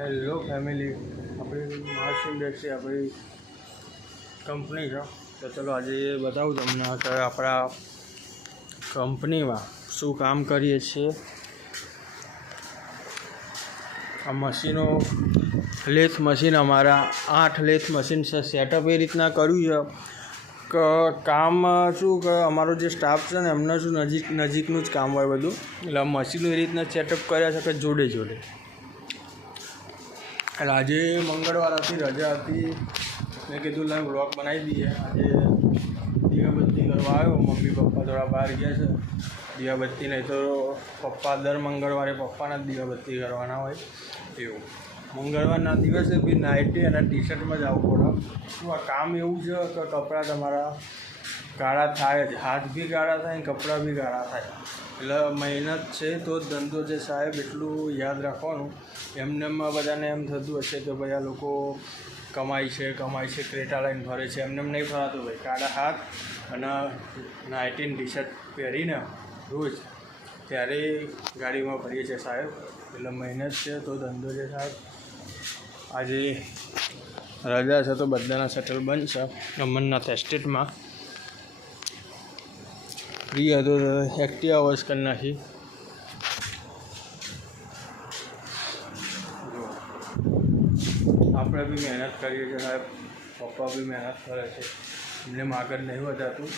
Hello family આપણી મહાસિમ છે આપણી કંપની છે. તો ચલો આજે બતાવું તમને કે આપણા કંપનીમાં શું કામ કરીએ છીએ. આ મશીનો લેથ મશીન અમારા આઠ લેથ મશીન છે. સેટઅપ એ રીતના કર્યું છે. કે, કામ શું કે, અમારો જે સ્ટાફ છે ને, એમને શું નજીક નજીકનું જ કામ હોય બધું. એટલે મશીનો એ રીતના સેટઅપ કર્યા છે કે જોડે જોડે એટલે આજે મંગળવાર હતી રજા હતી. મેં કીધું, લાવ બ્લોગ બનાવી દઈએ. આજે દીવાબત્તી કરવા આવ્યો. મમ્મી પપ્પા થોડા બહાર ગયા છે. દીવાબત્તી નહીં તો પપ્પા દર મંગળવારે પપ્પાના જ દીવાબત્તી કરવાના હોય. એવું. મંગળવારના દિવસે બી નાઇટી અને ટી શર્ટમાં જ આવવું પડે. શું આ કામ એવું છે કે કપડાં તમારા કાળા થાય જ. હાથ બી કાળા થાય કપડાં બી કાળા થાય. એટલે મહેનત છે તો જ ધંધો છે સાહેબ, એટલું યાદ રાખવાનું. એમને એમાં બધાને એમ થતું હશે કે ભાઈ આ લોકો કમાય છે કમાય છે, ક્રેટા લાઈન ફરે છે. એમને એમ નહીં ફરાતું ભાઈ. કાળા હાથ અને નાઇટીન ટી શર્ટ પહેરીને રોજ ત્યારે ગાડીમાં ફરીએ છીએ સાહેબ. એટલે મહેનત છે તો ધંધો છે સાહેબ. આજે રજા છે તો બધાના શટલ બંધ છે અમરનાથ એસ્ટેટમાં ફ્રી હતો તો એક્ટિવા વોશ કરી નાખી. આપણે બી મહેનત કરીએ છીએ સાહેબ. પપ્પા બી મહેનત કરે છે. એમને આગળ નહીં વધાતું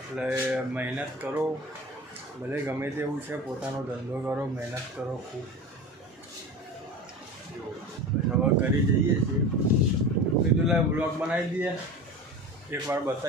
એટલે મહેનત કરો. ભલે ગમે તેવું છે, પોતાનો ધંધો કરો, મહેનત કરો ખૂબ. હવે કરી જઈએ છીએ. કીધું લે બ્લોગ બનાવી દઈએ. એકવાર બતાવી